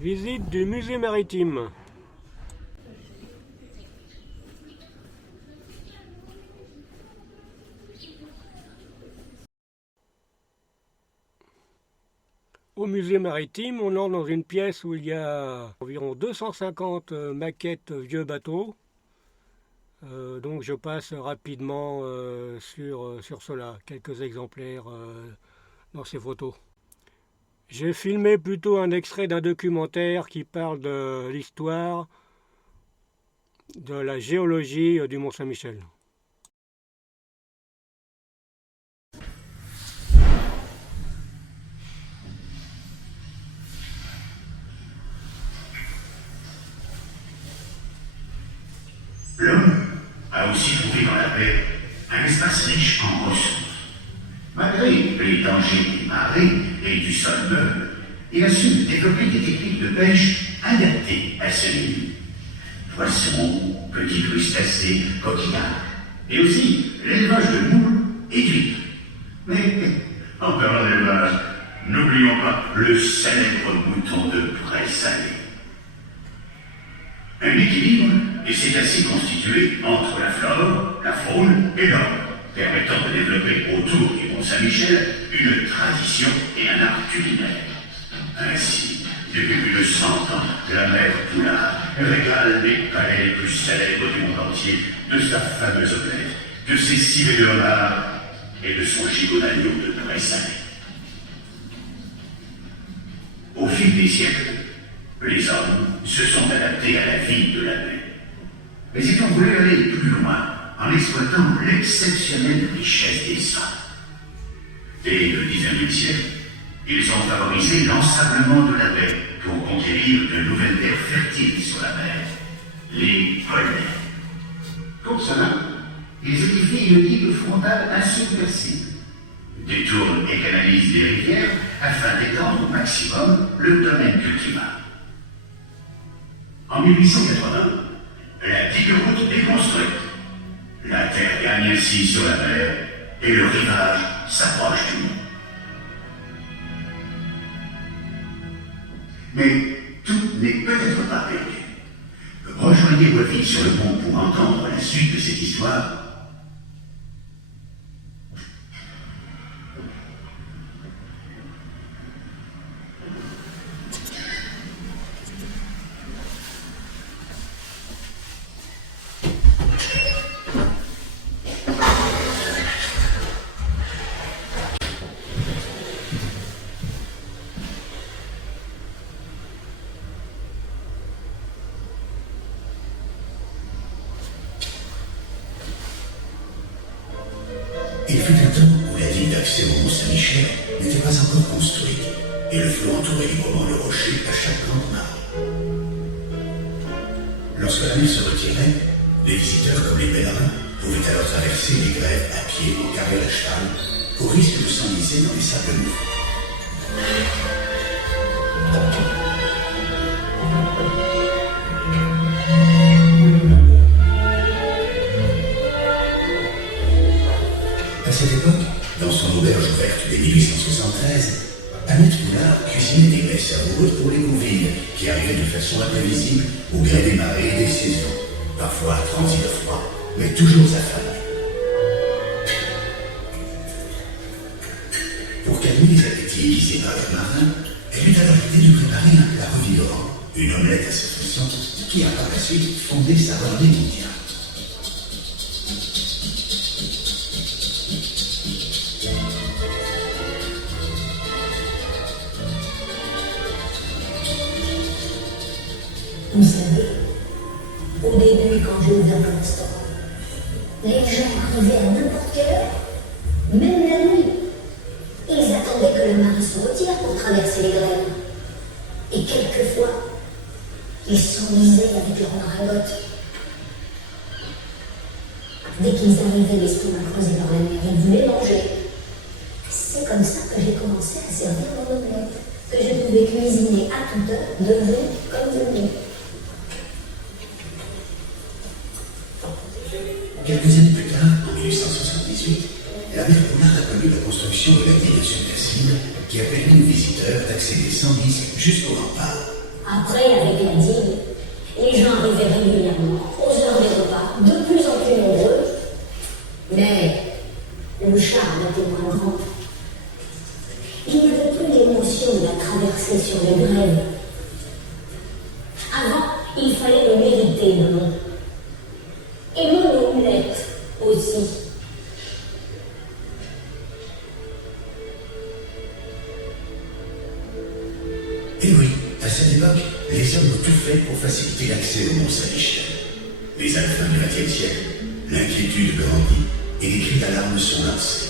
Visite du musée maritime. Au musée maritime, on entre dans une pièce où il y a environ 250 maquettes vieux bateaux. Donc je passe rapidement sur cela, quelques exemplaires dans ces photos. J'ai filmé plutôt un extrait d'un documentaire qui parle de l'histoire de la géologie du Mont-Saint-Michel. L'homme a aussi trouvé dans la baie un espace riche en ressources. Malgré les dangers des marées et du sol meuble, il a su développer des techniques de pêche adaptées à ce milieu. Poissons, petits crustacés, coquillages, et aussi l'élevage de moules et d'huîtres. Mais, en parlant d'élevage, n'oublions pas le célèbre mouton de pré-salé. Un équilibre s'est ainsi constitué entre la flore, la faune et l'homme, permettant de développer autour du Mont-Saint-Michel une tradition et un art culinaire. Ainsi, depuis plus de 100 ans, la mère Poulard régale les palais les plus célèbres du monde entier de sa fameuse omelette, de ses civets de homard et de son gigot d'agneau de pré-salé. Au fil des siècles, les hommes se sont adaptés à la vie de la baie. Mais ils ont voulu aller plus loin en exploitant l'exceptionnelle richesse des sols. Dès le XIXe siècle, ils ont favorisé l'ensablement de la baie pour conquérir de nouvelles terres fertiles sur la mer, les polymères. Pour cela, ils édifient une digue frontale insubmersible, détournent et canalisent les rivières afin d'étendre au maximum le domaine cultivable. En 1880, la digue-route est construite. La terre gagne ainsi sur la mer et le rivage s'approche du monde. Mais tout n'est peut-être pas perdu. Rejoignez Wavy sur le pont pour entendre la suite de cette histoire. Il fut un temps où la digue d'accès au Mont-Saint-Michel n'était pas encore construite, et le flot entourait librement le rocher à chaque grande marée. Lorsque la mer se retirait, les visiteurs comme les pèlerins pouvaient alors traverser les grèves à pied ou carrière à cheval, au risque de s'enliser dans les sables mouvants. À cette époque, dans son auberge ouverte dès 1873, Annette Poulard cuisinait des graisses savoureuses pour les convives qui arrivaient de façon imprévisible au gré des marées et des saisons, parfois transis de froid, mais toujours affamés. Pour calmer les appétits aiguisés par les marins, elle eut alors l'idée de préparer un plat revigorant, une omelette à cette façon qui a par la suite fondé sa renommée mondiale. Vous savez, au début, quand j'ai ouvert le restaurant, les gens arrivaient à n'importe quelle heure, même la nuit. Ils attendaient que le marin se retire pour traverser les grèves. Et quelquefois, ils s'enlisaient avec leur maralotte. Dès qu'ils arrivaient l'estomac creusé par la mer, ils voulaient manger. C'est comme ça que j'ai commencé à servir mon omelette, que je pouvais cuisiner à toute heure, debout comme debout. Quelques années plus tard, en 1878, la mère Poulard a connu la construction de la digue insubmersible qui a permis aux visiteurs d'accéder sans risque jusqu'au rempart. Après, avec la digue, les gens arrivaient régulièrement aux heures des repas, de plus en plus nombreux, mais le charme était moins grand. Il n'y avait plus d'émotion de la traversée sur les grèves. Avant, il fallait le mériter, le nom. Et mon omelette aussi. Et oui, à cette époque, les hommes ont tout fait pour faciliter l'accès au Mont-Saint-Michel. Mais à la fin du XXe siècle, l'inquiétude grandit et des cris d'alarme sont lancés.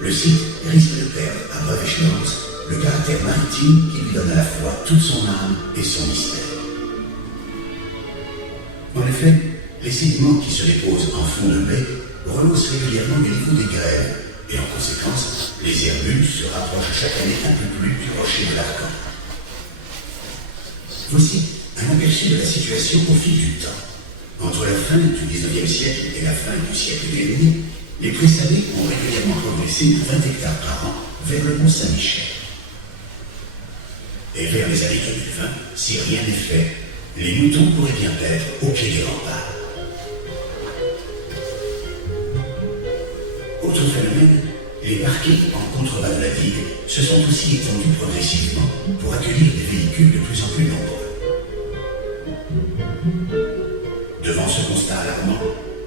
Le site risque de perdre, à brève échéance, le caractère maritime qui lui donne à la fois toute son âme et son mystère. En effet, les sédiments qui se déposent en fond de baie rehaussent régulièrement le niveau des grèves et en conséquence, les Airbus se rapprochent chaque année un peu plus du rocher de l'Arcan. Voici un aperçu de la situation au fil du temps. Entre la fin du XIXe siècle et la fin du siècle dernier, les présalés ont régulièrement progressé de 20 hectares par an vers le Mont-Saint-Michel. Et vers les années 2020, si rien n'est fait, les moutons pourraient bien être au pied des remparts. Autre phénomène, les parquets en contrebas de la digue se sont aussi étendus progressivement pour accueillir des véhicules de plus en plus nombreux. Devant ce constat alarmant,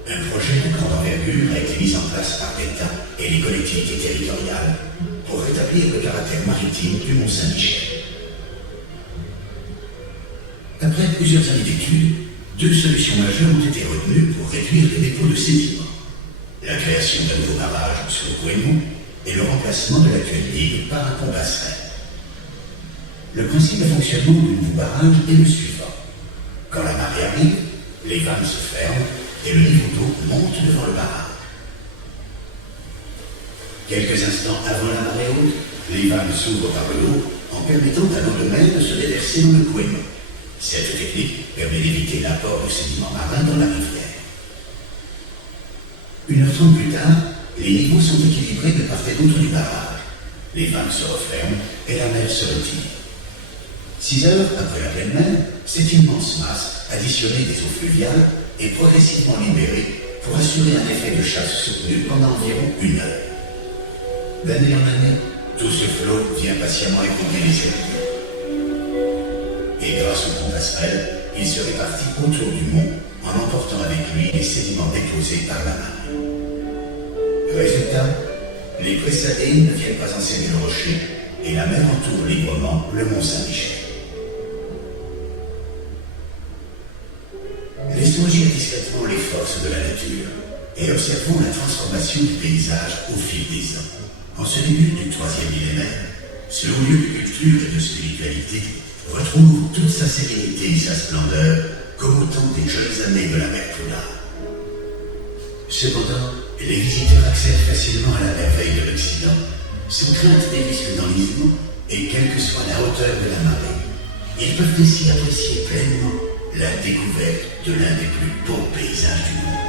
un projet de grande envergure a été mis en place par l'État et les collectivités territoriales pour rétablir le caractère maritime du Mont-Saint-Michel. Après plusieurs années d'études, deux solutions majeures ont été retenues pour réduire les dépôts de sédiments. La création d'un nouveau barrage sur le Couesnon et le remplacement de l'actuelle digue par un pont passerelle. Le principe de fonctionnement du nouveau barrage est le suivant. Quand la marée arrive, les vannes se ferment et le niveau d'eau monte devant le barrage. Quelques instants avant la marée haute, les vannes s'ouvrent par le haut en permettant à l'eau de mer de se déverser dans le Couesnon. Cette technique permet d'éviter l'apport de sédiments marins dans la rivière. 1h30 plus tard, les niveaux sont équilibrés de part et d'autre du barrage. Les vannes se referment et la mer se retire. 6 heures après la pleine mer, cette immense masse additionnée des eaux fluviales est progressivement libérée pour assurer un effet de chasse soutenu pendant environ 1 heure. D'année en année, tout ce flot vient patiemment écouler les éléments. Et grâce au pont passerelle, il se répartit autour du mont en emportant avec lui les sédiments déposés par la marée. Résultat, les présadés ne viennent pas enseigner le rocher et la mer entoure librement le Mont-Saint-Michel. Laissons agir discrètement les forces de la nature et observons la transformation du paysage au fil des ans. En ce début du 3e millénaire, ce haut lieu de culture et de spiritualité retrouve toute sa sérénité et sa splendeur comme au temps des jeunes années de la mer Poudlard. Cependant, les visiteurs accèdent facilement à la merveille de l'Occident, sans crainte des risques d'enlisement et quelle que soit la hauteur de la marée. Ils peuvent ainsi apprécier pleinement la découverte de l'un des plus beaux paysages du monde.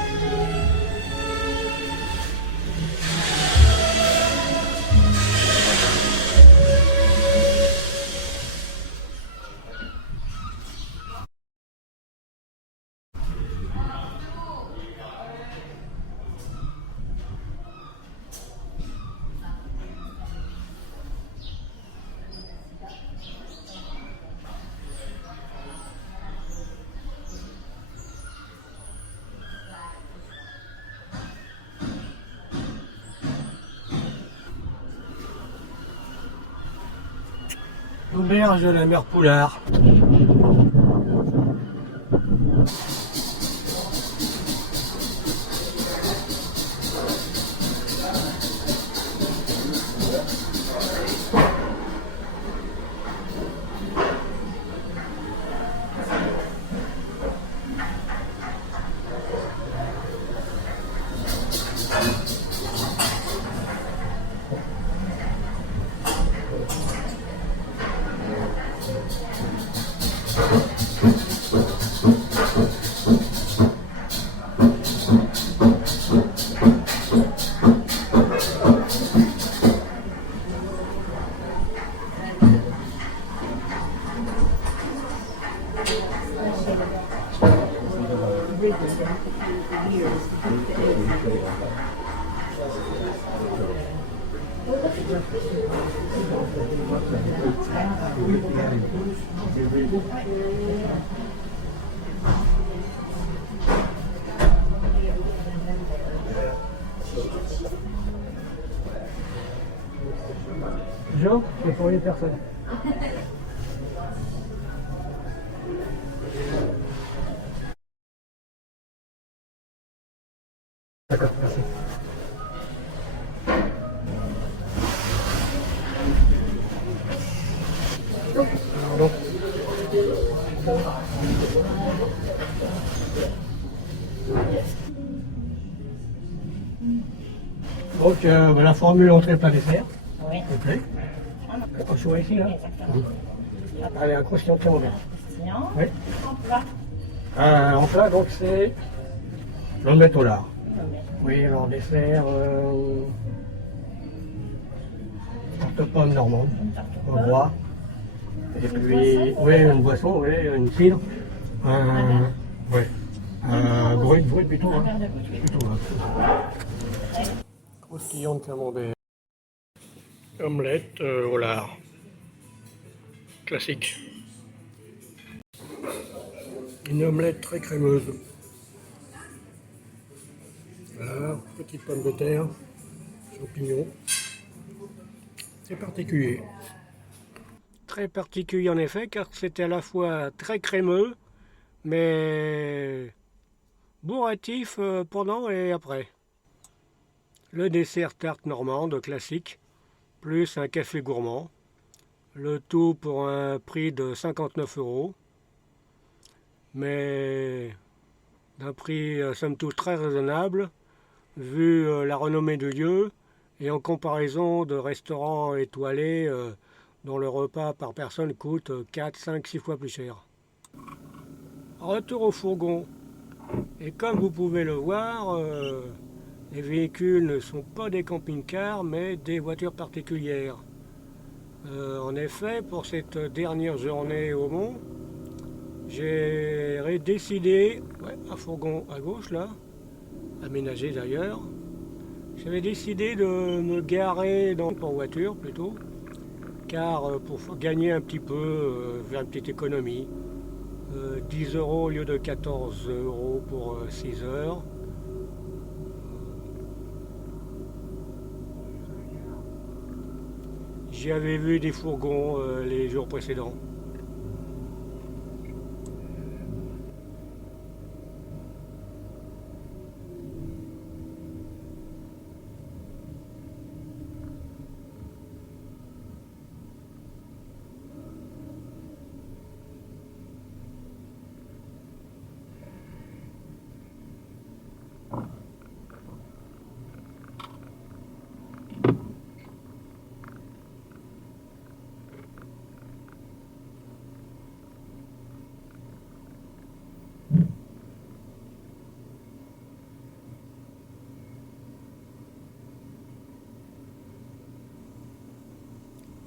L'auberge de la mer Poulard. Jean, c'est pour les personnes. D'accord, merci. Pardon. Donc la formule entrée plat dessert. Oui. Ok. On se voit ici là. Allez, un croustillant de camembert. Croustillant. Oui. En plat. En plat, donc c'est l'omelette au lard. Oui, alors dessert, tarte pomme normande, au bois. Et puis, oui, une boisson, oui, une cidre. Oui. Brut plutôt. Un Hein. verre de goutte, oui. Plutôt, hein. Croustillant de camembert. Omelette au lard. Classique. Une omelette très crémeuse. Voilà, petite pomme de terre, champignons. C'est particulier. Très particulier en effet, car c'était à la fois très crémeux, mais bourratif pendant et après. Le dessert tarte normande classique, plus un café gourmand. Le tout pour un prix de 59 €, mais d'un prix somme toute très raisonnable, vu la renommée du lieu et en comparaison de restaurants étoilés dont le repas par personne coûte 4, 5, 6 fois plus cher. Retour au fourgon. Et comme vous pouvez le voir, les véhicules ne sont pas des camping-cars mais des voitures particulières. En effet, pour cette dernière journée au Mont, j'ai décidé, un fourgon à gauche là, aménagé d'ailleurs, j'avais décidé de me garer en voiture plutôt, car pour gagner un petit peu, faire une petite économie, 10 € au lieu de 14 € pour 6 heures. J'y avais vu des fourgons les jours précédents.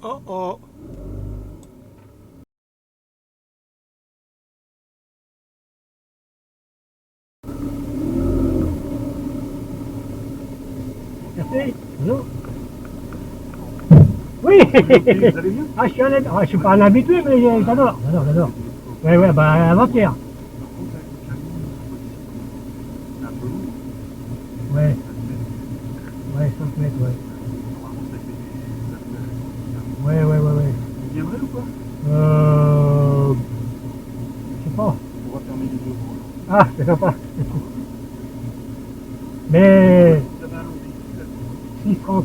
Oh oh! Merci. Bonjour. Oui. Ah, je suis pas un habitué, mais j'adore. Ouais, bah avant-hier. Ouais. Ouais, 5 mètres, ouais. Ouais. Il viendrait ou pas? Je sais pas. On va fermer les deux pour eux. Ah, c'est sympa. Mais Vous avez un long véhicule, 6,30.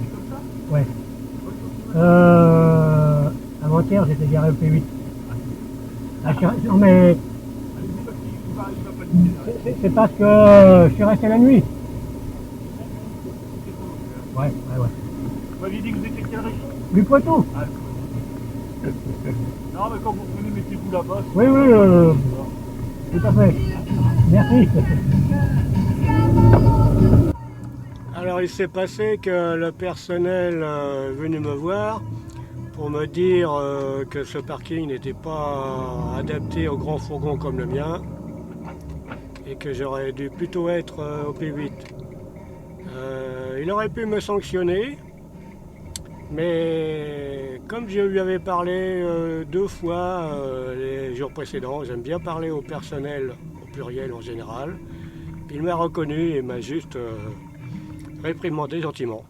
c'est comme ça? Ouais. Avant-hier, j'étais garé au P8. Non mais Allez-y, parce qu'il va pas limiter. c'est parce que je suis resté la nuit. Ouais. Vous m'aviez dit que vous étiez de quelle région? Du Poitou. Ah, non, mais quand vous revenez, mettez-vous là-bas. Oui, tout à fait. Merci. Alors il s'est passé que le personnel est venu me voir pour me dire que ce parking n'était pas adapté aux grands fourgons comme le mien et que j'aurais dû plutôt être au P8. Il aurait pu me sanctionner, mais comme je lui avais parlé 2 fois les jours précédents, j'aime bien parler au personnel, au pluriel en général, il m'a reconnu et m'a juste réprimandé gentiment.